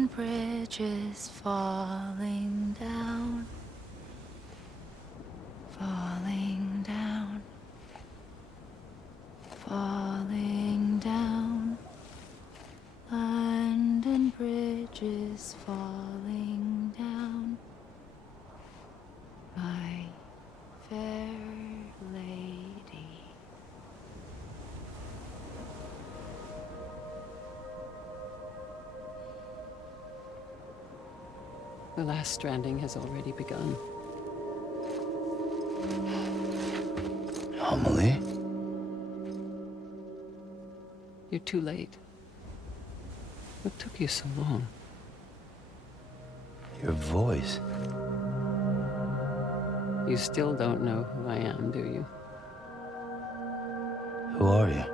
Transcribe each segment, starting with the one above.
and bridges falling down, falling down, falling down. London Bridge is falling down, my fair lady. The last stranding has already begun. Amelie? You're too late. What took you so long? Your voice. You still don't know who I am, do you? Who are you?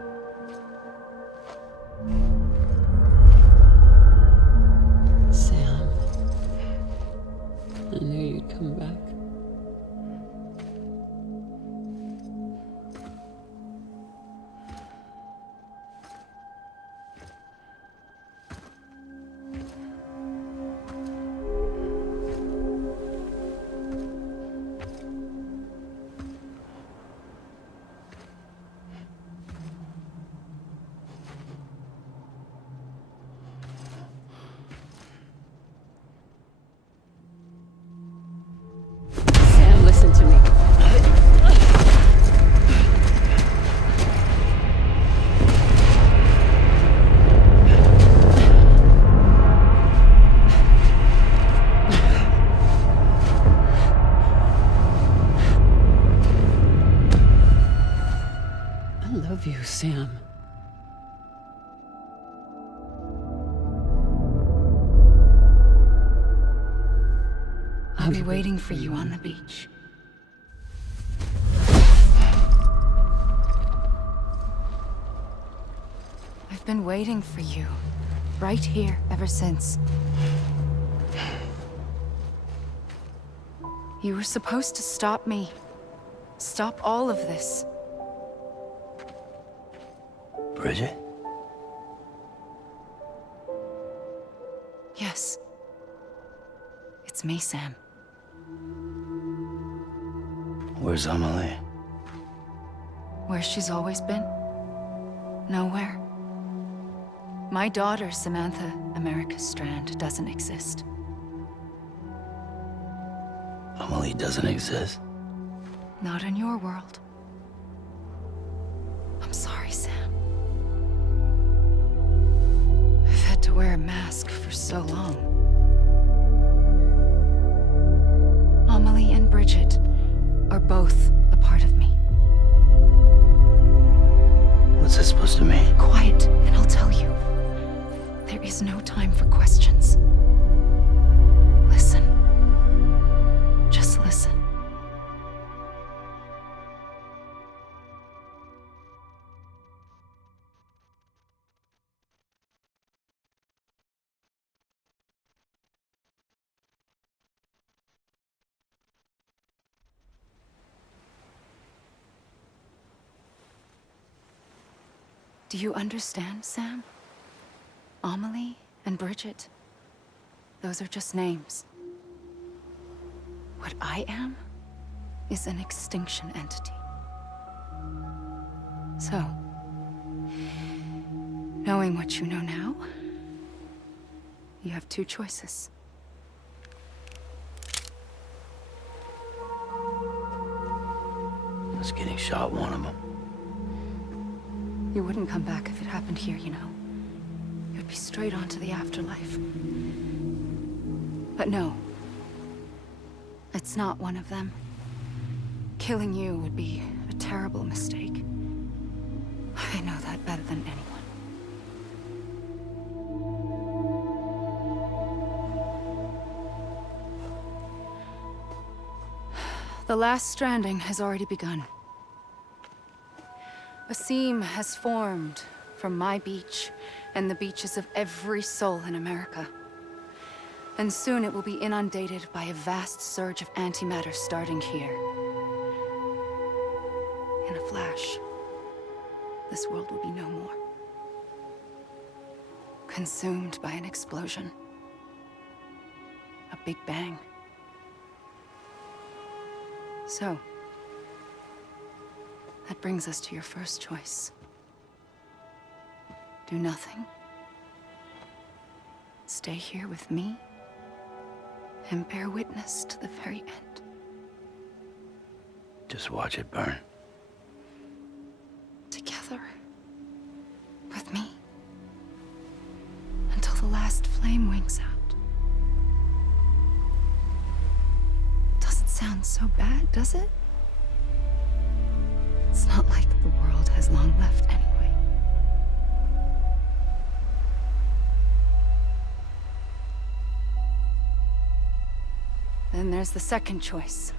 Sam. I knew you'd come back. Sam, listen to me. I love you, Sam. I'll be waiting for you on the beach. I've been waiting for you, right here, ever since. You were supposed to stop me. Stop all of this. Bridget? Yes. It's me, Sam. Where's Amelie? Where she's always been. Nowhere. My daughter, Samantha America Strand, doesn't exist. Amelie doesn't exist? Not in your world. I'm sorry, Sam. I've had to wear a mask for so long. Amelie and Bridget are both a part of me. What's this supposed to mean? Quiet, and I'll tell you. There is no time for questions. Listen. Just listen. Do you understand, Sam? Amelie and Bridget, those are just names. What I am is an extinction entity. So, knowing what you know now, you have two choices. Was getting shot one of them. You wouldn't come back if it happened here, you know. You'd be straight on to the afterlife. But no. It's not one of them. Killing you would be a terrible mistake. I know that better than anyone. The last stranding has already begun. A seam has formed from my beach and the beaches of every soul in America. And soon it will be inundated by a vast surge of antimatter starting here. In a flash, this world will be no more. Consumed by an explosion. a big bang. So, that brings us to your first choice. Do nothing. Stay here with me and bear witness to the very end. Just watch it burn. Together. With me. Until the last flame winks out. Doesn't sound so bad, does it? It's not like the world has long left anyway. Then there's the second choice.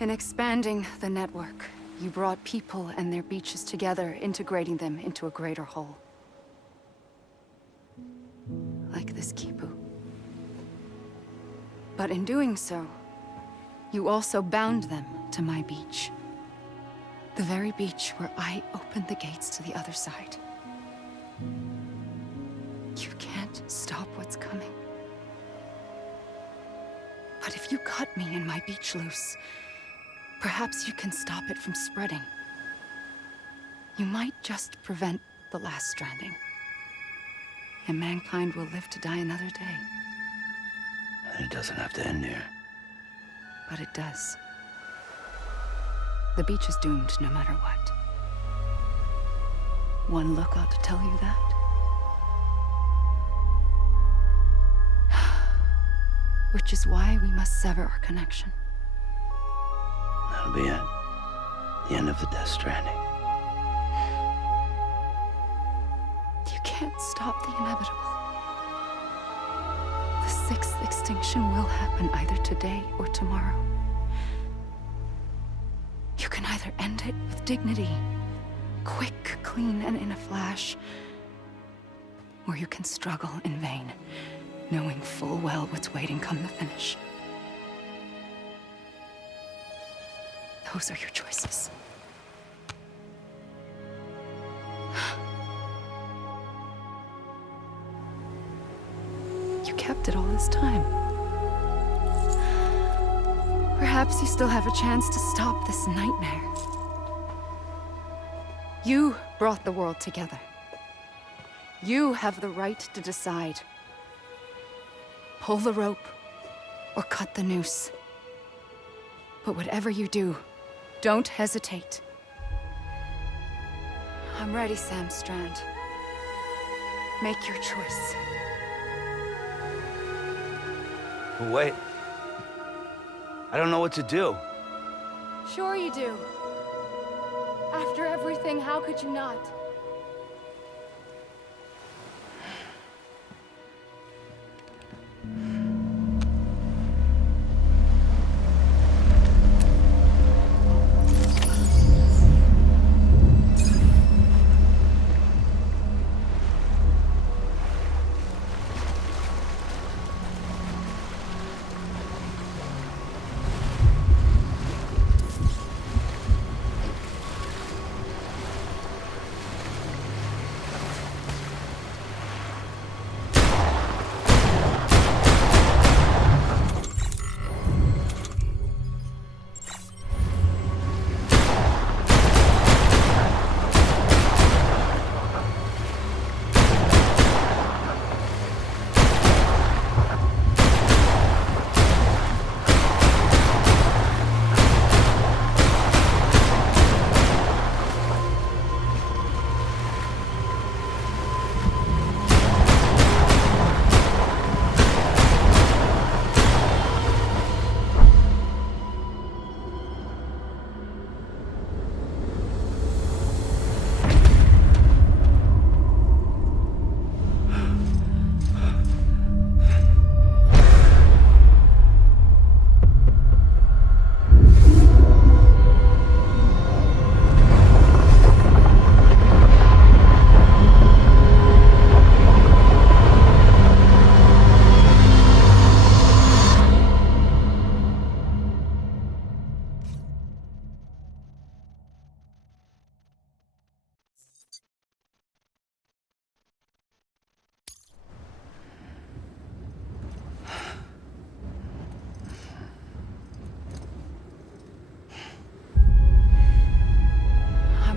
In expanding the network, you brought people and their beaches together, integrating them into a greater whole. Like this Kipu. But in doing so, you also bound them to my beach. The very beach where I opened the gates to the other side. You can't stop what's coming. But if you cut me and my beach loose, perhaps you can stop it from spreading. You might just prevent the last stranding. And mankind will live to die another day. It doesn't have to end here. But it does. The beach is doomed no matter what. One look ought to tell you that. Which is why we must sever our connection. That'll be it. The end of the Death Stranding. You can't stop the inevitable. The sixth extinction will happen either today or tomorrow. You can either end it with dignity, quick, clean, and in a flash, or you can struggle in vain, knowing full well what's waiting come the finish. Those are your choices. You kept it all this time. Perhaps you still have a chance to stop this nightmare. You brought the world together. You have the right to decide. Pull the rope, or cut the noose. But whatever you do, don't hesitate. I'm ready, Sam Strand. Make your choice. Wait. I don't know what to do. Sure you do. After everything, how could you not?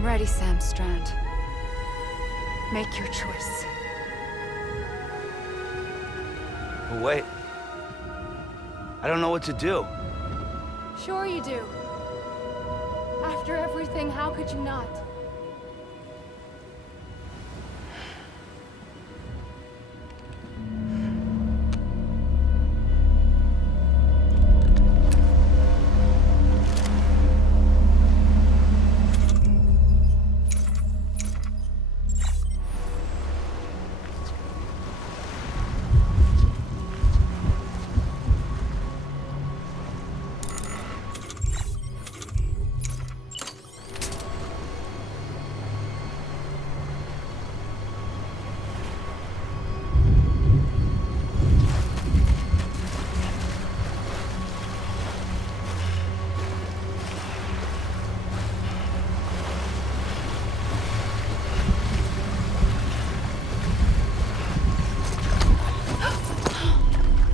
ready, Sam Strand. Make your choice. But wait. I don't know what to do. Sure you do. After everything, how could you not?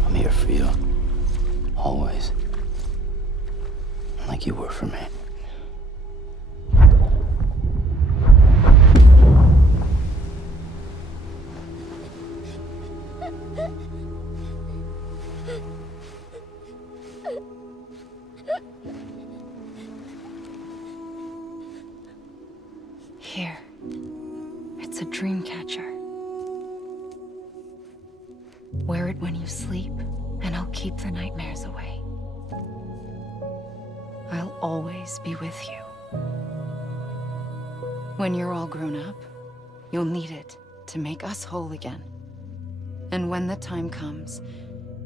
I'm here for you. Always. Like you were for me. Here. It's a dream catcher. Wear it when you sleep, and I'll keep the nightmares away. I'll always be with you. When you're all grown up, you'll need it to make us whole again. And when the time comes,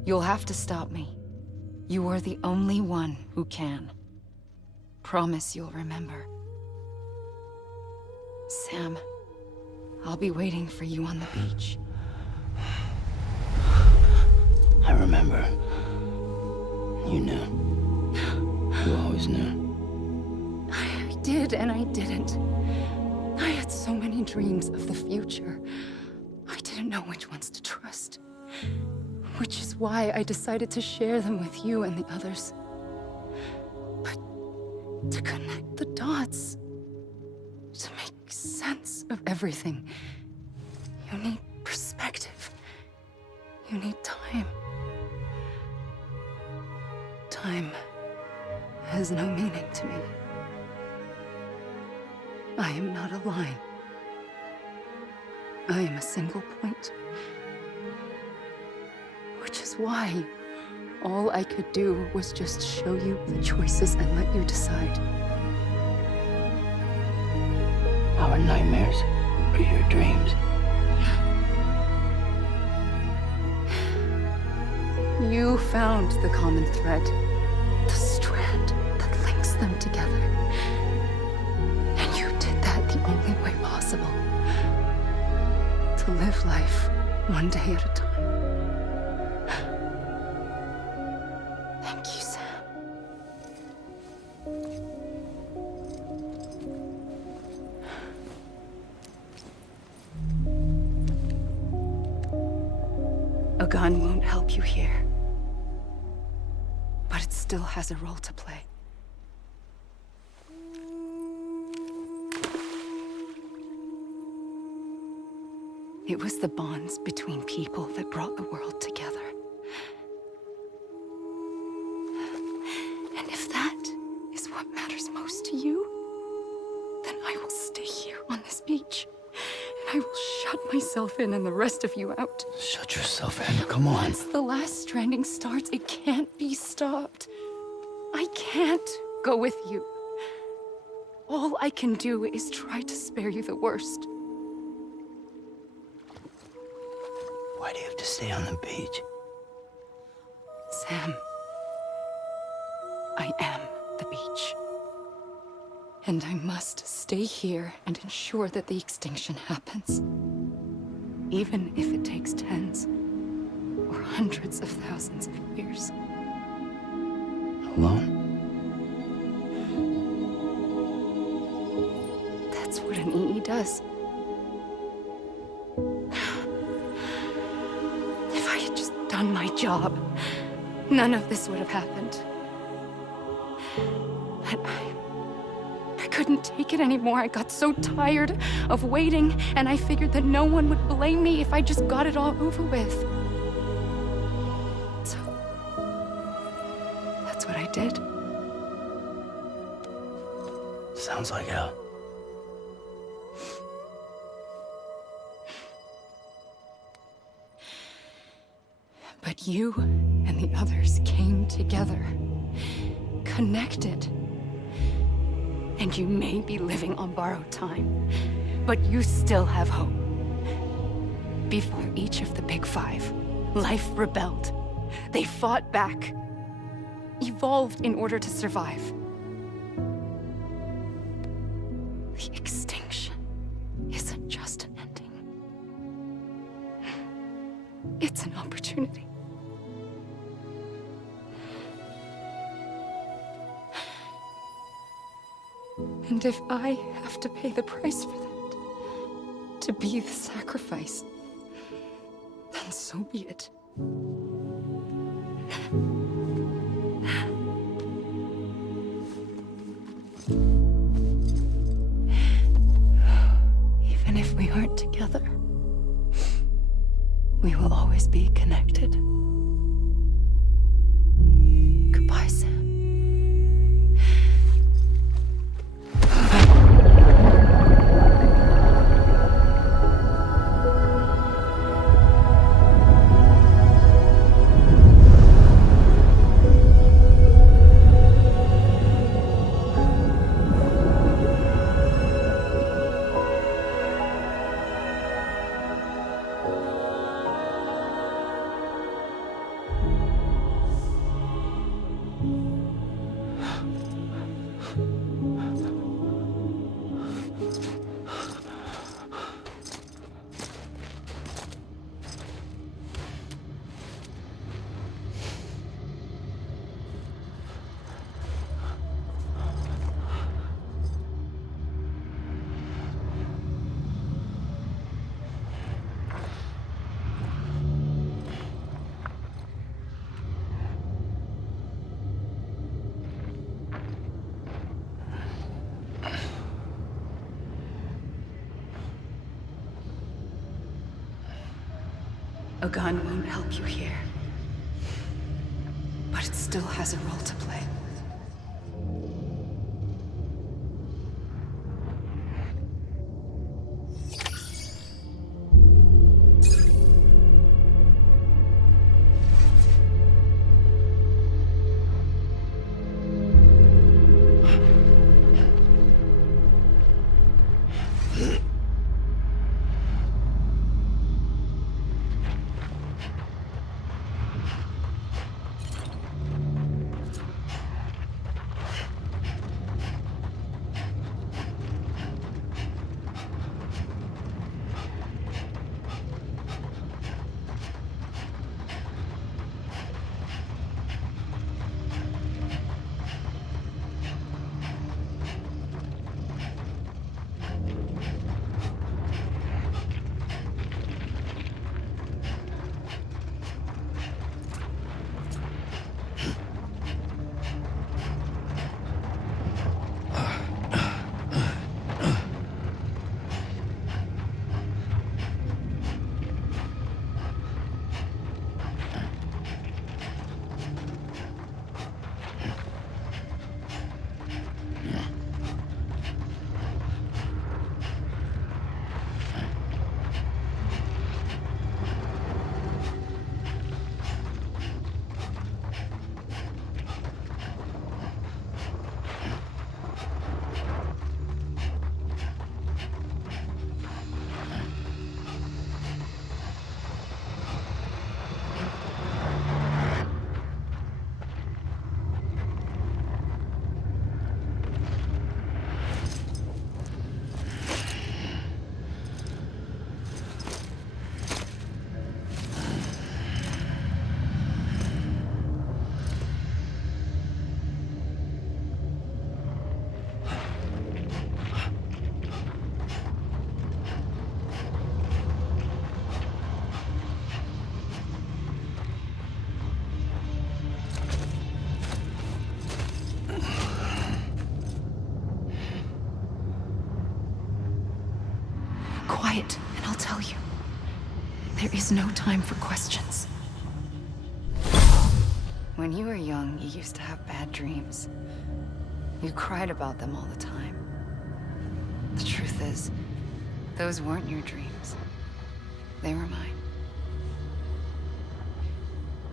you'll have to stop me. You are the only one who can. Promise you'll remember. Sam, I'll be waiting for you on the beach. I remember. You knew. You always knew. I did and I didn't. I had so many dreams of the future. I didn't know which ones to trust. Which is why I decided to share them with you and the others. But to connect the dots, to make sense of everything, you need perspective. You need time. Time has no meaning to me. I am not a line. I am a single point. Which is why all I could do was just show you the choices and let you decide. Our nightmares are your dreams. You found the common thread, the strand that links them together. And you did that the only way possible. To live life one day at a time. Thank you, Sam. A gun won't help you here. But it still has a role to play. It was the bonds between people that brought the world together. And if that is what matters most to you, then I will stay here on this beach. And I will shut myself in and the rest of you out. Shut yourself in. Come on. Once the last stranding starts, it can't be stopped. I can't go with you. All I can do is try to spare you the worst. Why do you have to stay on the beach? Sam, I am the beach. And I must stay here and ensure that the extinction happens. Even if it takes tens or hundreds of thousands of years. Alone? That's what an EE does. If I had just done my job, none of this would have happened. But I couldn't take it anymore. I got so tired of waiting, and I figured that no one would blame me if I just got it all over with. So, that's what I did. Sounds like hell. But you and the others came together, connected. And you may be living on borrowed time, but you still have hope. Before each of the Big Five, life rebelled. They fought back, evolved in order to survive. The extinction isn't just an ending. It's an opportunity. And if I have to pay the price for that, to be the sacrifice, then so be it. Even if we aren't together, we will always be connected. Goodbye, Sam. A gun won't help you here, but it still has a role to play. quiet, and I'll tell you. There is no time for questions. When you were young, you used to have bad dreams. You cried about them all the time. The truth is, those weren't your dreams. They were mine.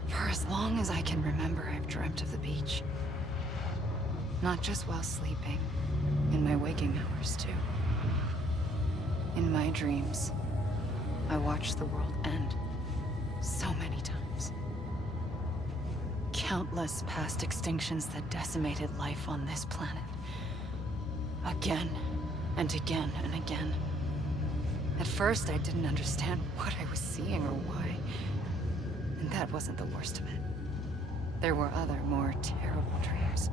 For as long as I can remember, I've dreamt of the beach. Not just while sleeping, in my waking hours too. In my dreams, I watched the world end so many times. Countless past extinctions that decimated life on this planet. Again, and again, and again. At first, I didn't understand what I was seeing or why. And that wasn't the worst of it. There were other, more terrible dreams.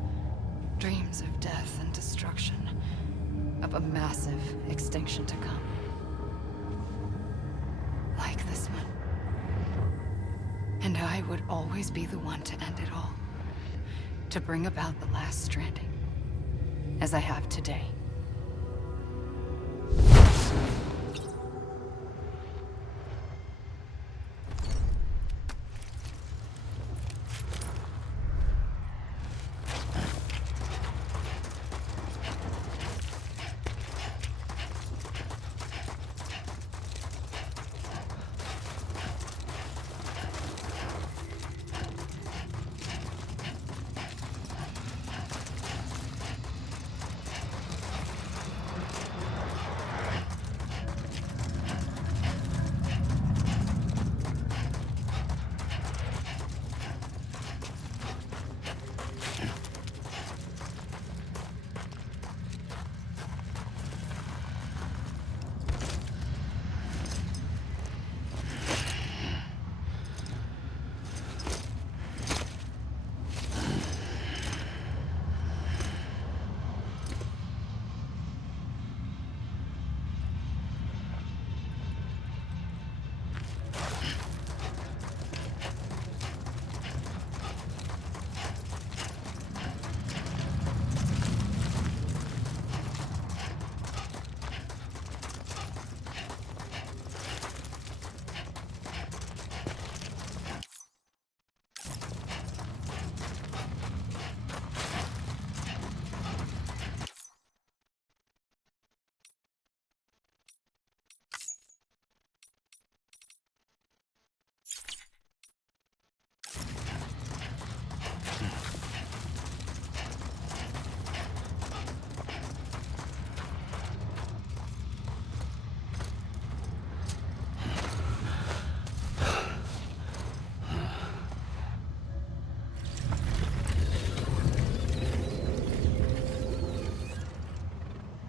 Dreams of death and destruction. Of a massive extinction to come. Like this one. And I would always be the one to end it all. To bring about the last stranding. As I have today.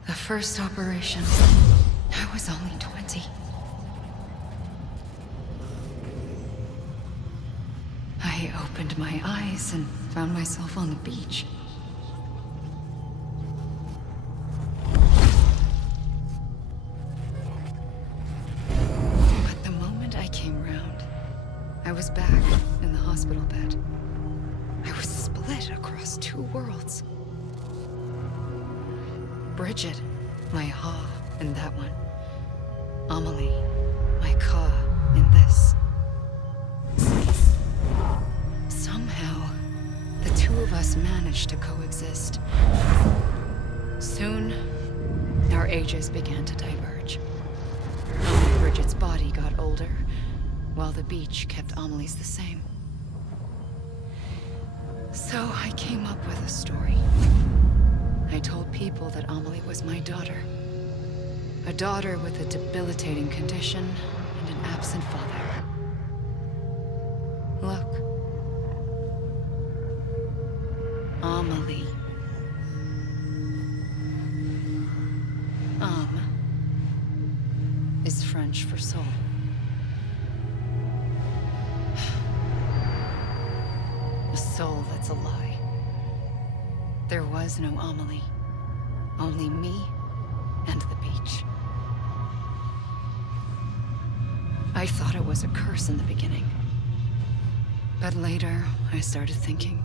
The first operation, I was only 20. I opened my eyes and found myself on the beach. But the moment I came round, I was back in the hospital bed. I was split across two worlds. Bridget, my Ha in that one. Amelie, my Ka in this. Somehow, the two of us managed to coexist. Soon, our ages began to diverge. Bridget's body got older, while the beach kept Amelie's the same. So I came up with a story. I told people that Amelie was my daughter. A daughter with a debilitating condition and an absent father. Look. Amelie. Is French for soul. A soul that's a lie. There was no Amelie. Only me and the beach. I thought it was a curse in the beginning. But later, I started thinking,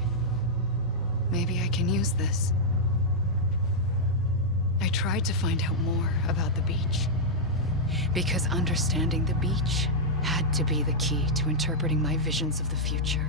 maybe I can use this. I tried to find out more about the beach. Because understanding the beach had to be the key to interpreting my visions of the future.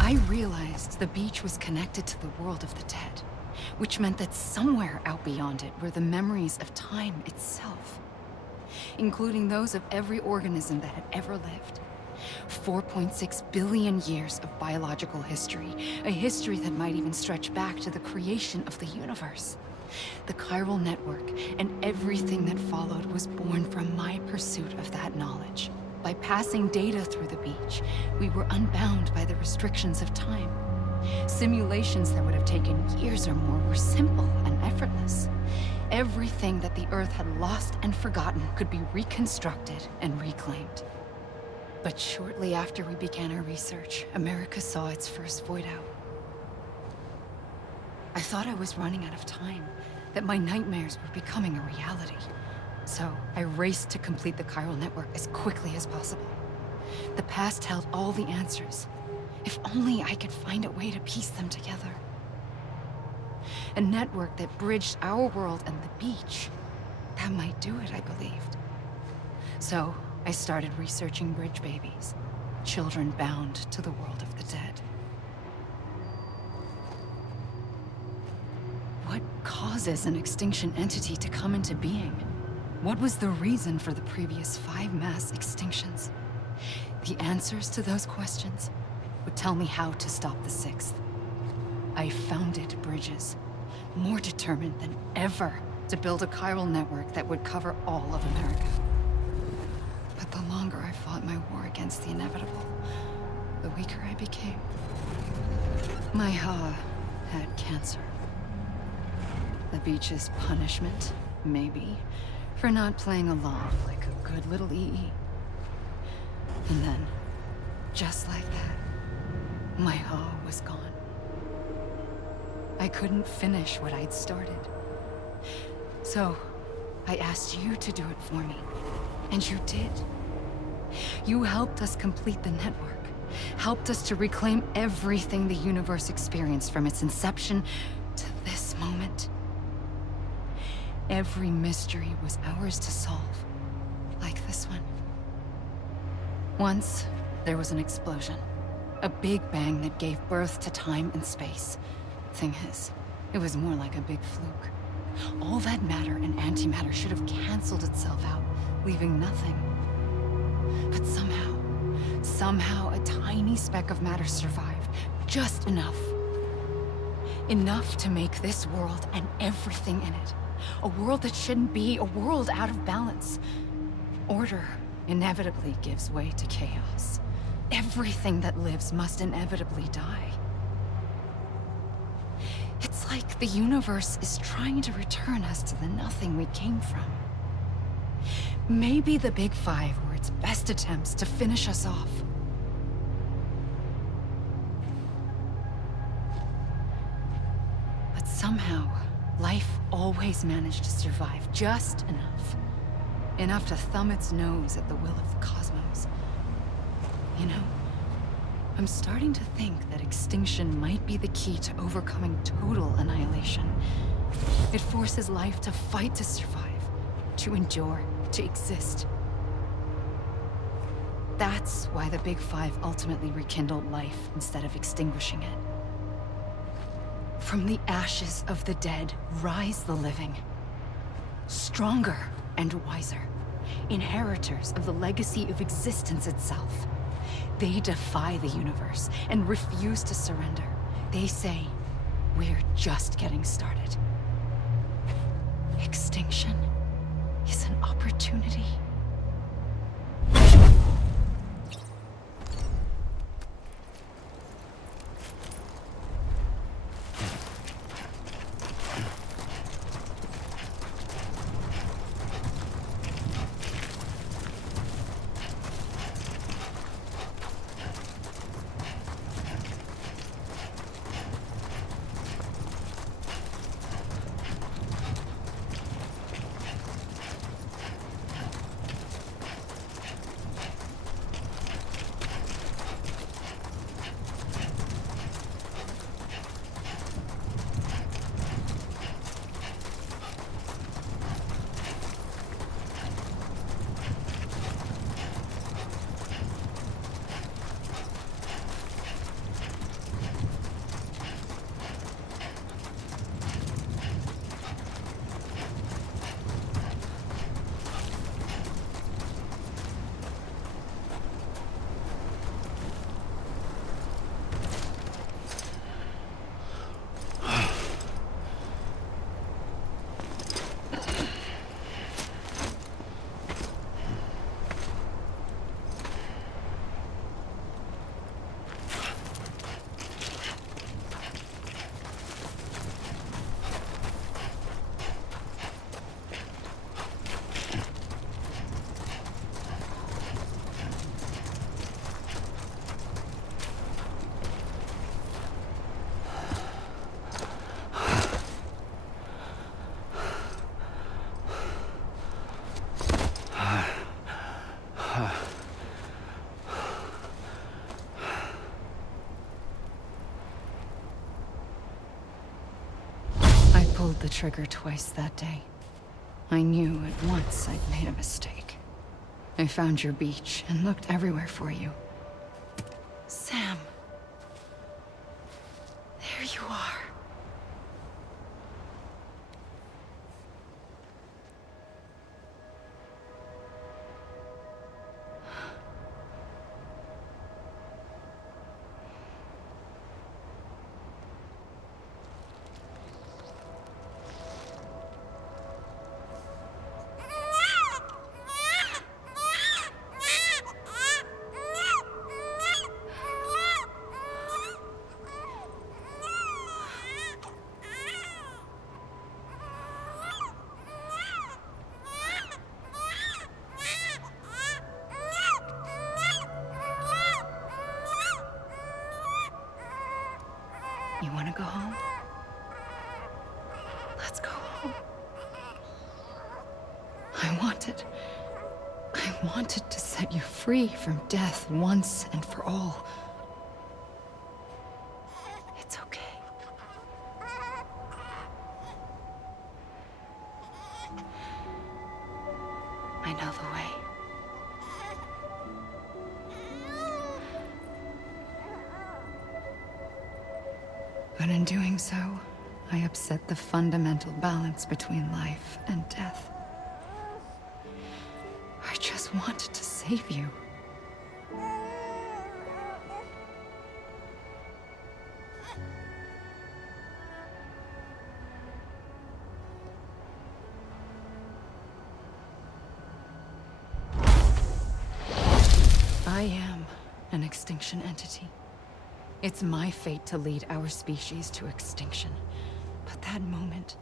I realized the beach was connected to the world of the dead, which meant that somewhere out beyond it were the memories of time itself, including those of every organism that had ever lived. 4.6 billion years of biological history, a history that might even stretch back to the creation of the universe. The chiral network and everything that followed was born from my pursuit of that knowledge. By passing data through the beach, we were unbound by the restrictions of time. Simulations that would have taken years or more were simple and effortless. Everything that the Earth had lost and forgotten could be reconstructed and reclaimed. But shortly after we began our research, America saw its first void out. I thought I was running out of time, that my nightmares were becoming a reality. So I raced to complete the chiral network as quickly as possible. The past held all the answers. If only I could find a way to piece them together. A network that bridged our world and the beach. That might do it, I believed. So I started researching bridge babies, children bound to the world of the dead. What causes an extinction entity to come into being? What was the reason for the previous 5 mass extinctions? The answers to those questions would tell me how to stop the 6th. I founded bridges, more determined than ever to build a chiral network that would cover all of America. But the longer I fought my war against the inevitable, the weaker I became. My Ha had cancer. The beach's punishment, maybe, for not playing along like a good little EE. And then, just like that, my Ha was gone. I couldn't finish what I'd started. So, I asked you to do it for me, and you did. You helped us complete the network, helped us to reclaim everything the universe experienced from its inception to this moment. Every mystery was ours to solve, like this one. Once, there was an explosion. A big bang that gave birth to time and space. Thing is, it was more like a big fluke. All that matter and antimatter should have canceled itself out, leaving nothing. But somehow a tiny speck of matter survived, just enough. Enough to make this world and everything in it a world that shouldn't be, a world out of balance. Order inevitably gives way to chaos. Everything that lives must inevitably die. It's like the universe is trying to return us to the nothing we came from. Maybe the Big Five were its best attempts to finish us off. But somehow, life always managed to survive just enough. Enough to thumb its nose at the will of the cosmos. You know, I'm starting to think that extinction might be the key to overcoming total annihilation. It forces life to fight to survive, to endure, to exist. That's why the Big Five ultimately rekindled life instead of extinguishing it. From the ashes of the dead rise the living. Stronger and wiser. Inheritors of the legacy of existence itself. They defy the universe and refuse to surrender. They say, we're just getting started. Extinction is an opportunity. Pulled the trigger twice that day. I knew at once I'd made a mistake. I found your beach and looked everywhere for you. Sam. There you are. You want to go home? Let's go home. I wanted to set you free from death once and for all. It's okay. I know the way. But in doing so, I upset the fundamental balance between life and death. I just wanted to save you. an extinction entity. It's my fate to lead our species to extinction. But that moment,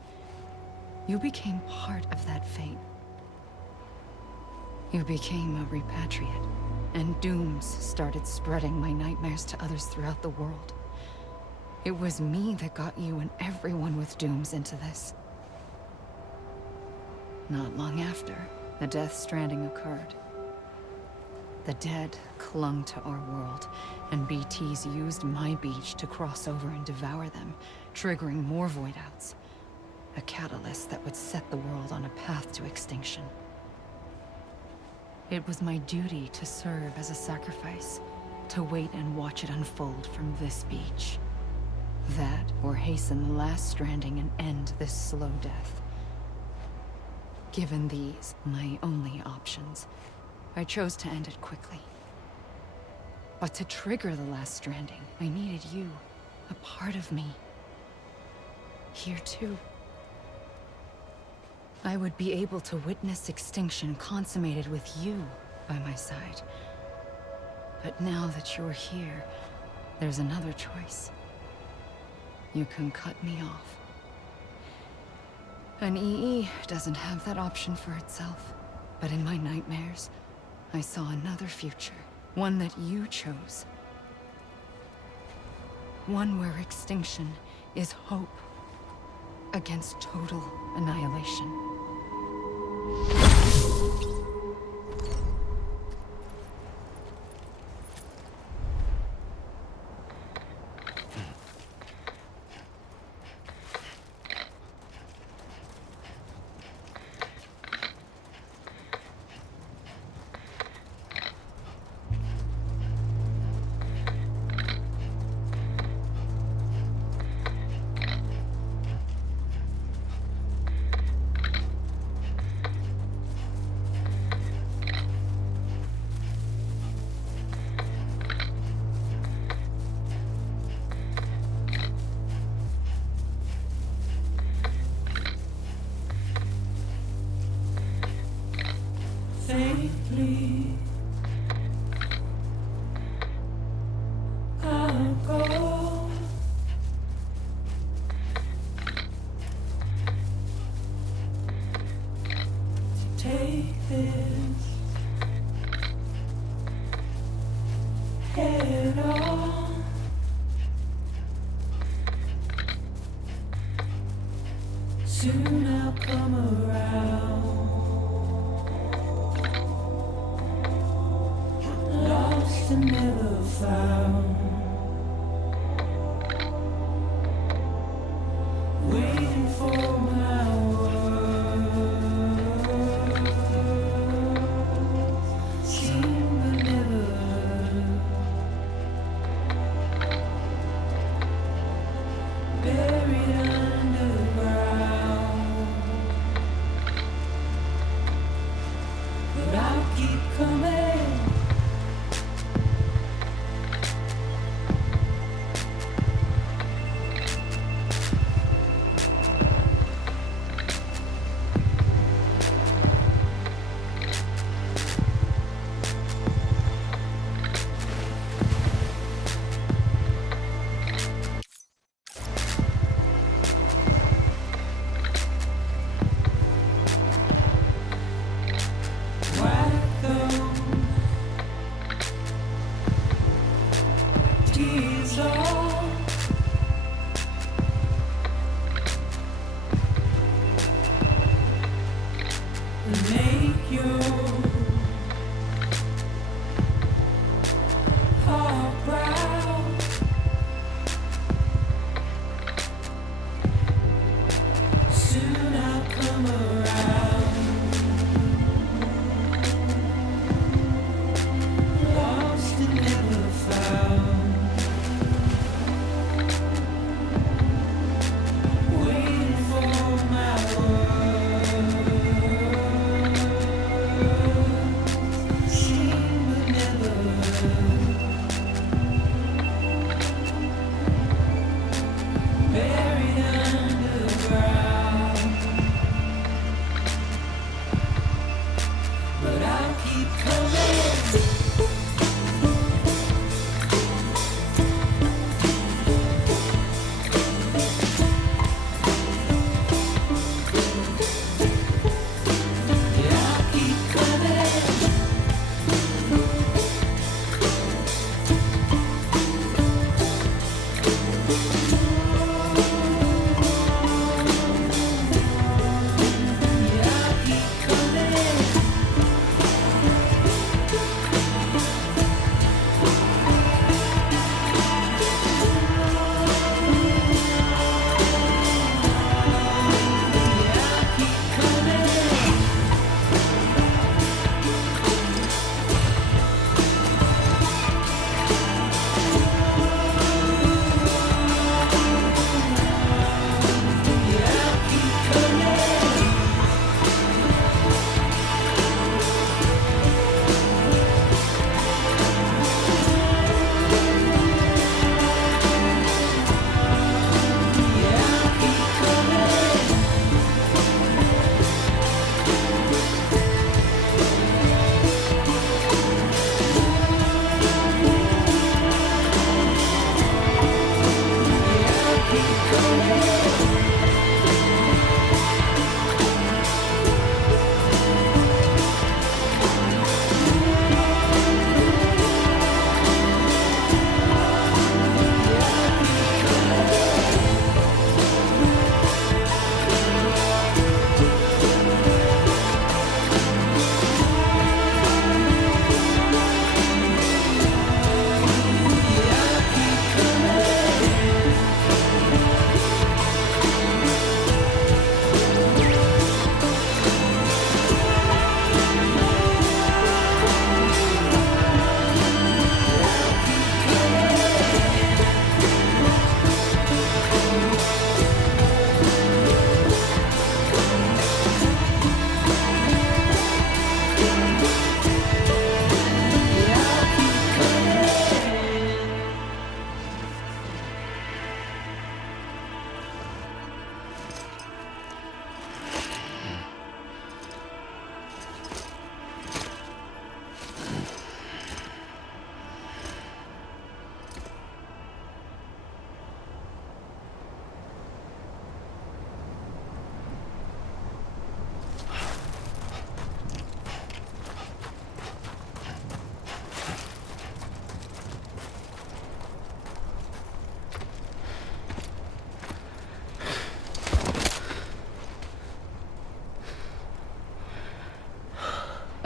you became part of that fate. You became a repatriate, and dooms started spreading my nightmares to others throughout the world. It was me that got you and everyone with dooms into this. Not long after, the Death Stranding occurred. The dead clung to our world, and BTs used my beach to cross over and devour them, triggering more void-outs. A catalyst that would set the world on a path to extinction. It was my duty to serve as a sacrifice, to wait and watch it unfold from this beach. That, or hasten the last stranding and end this slow death. Given these, my only options, I chose to end it quickly. But to trigger the last stranding, I needed you, a part of me. Here too. I would be able to witness extinction consummated with you by my side. But now that you're here, there's another choice. You can cut me off. An EE doesn't have that option for itself. But in my nightmares, I saw another future. One that you chose. One where extinction is hope against total annihilation. Faintly, I'll go. To take this head on. Soon I'll come around. Lost and never found. Waiting for my words. Seen but never heard. Buried underground. But I'll keep coming. Make your heart proud. Soon I'll come around. Lost and never found.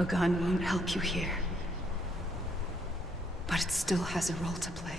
A gun won't help you here. But it still has a role to play.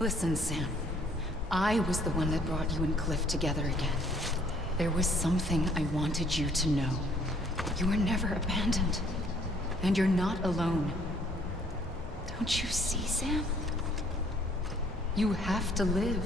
Listen, Sam. I was the one that brought you and Cliff together again. There was something I wanted you to know. You were never abandoned. And you're not alone. Don't you see, Sam? You have to live.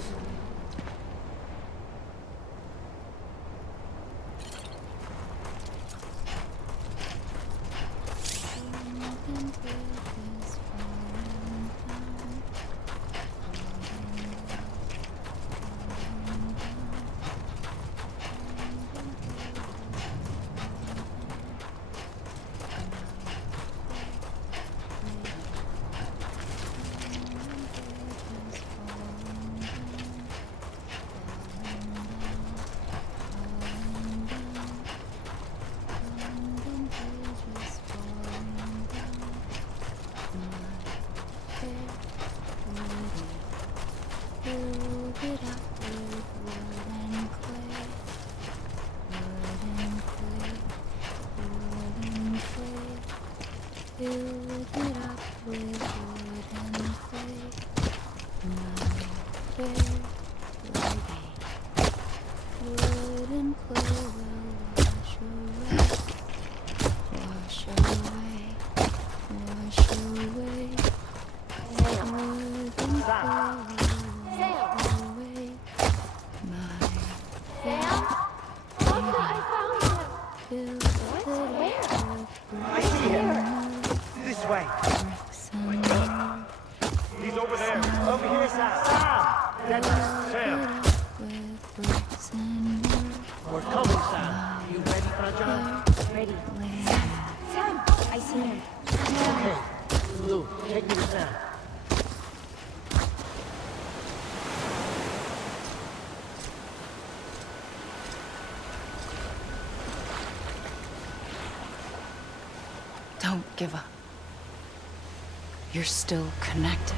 Don't give up. You're still connected.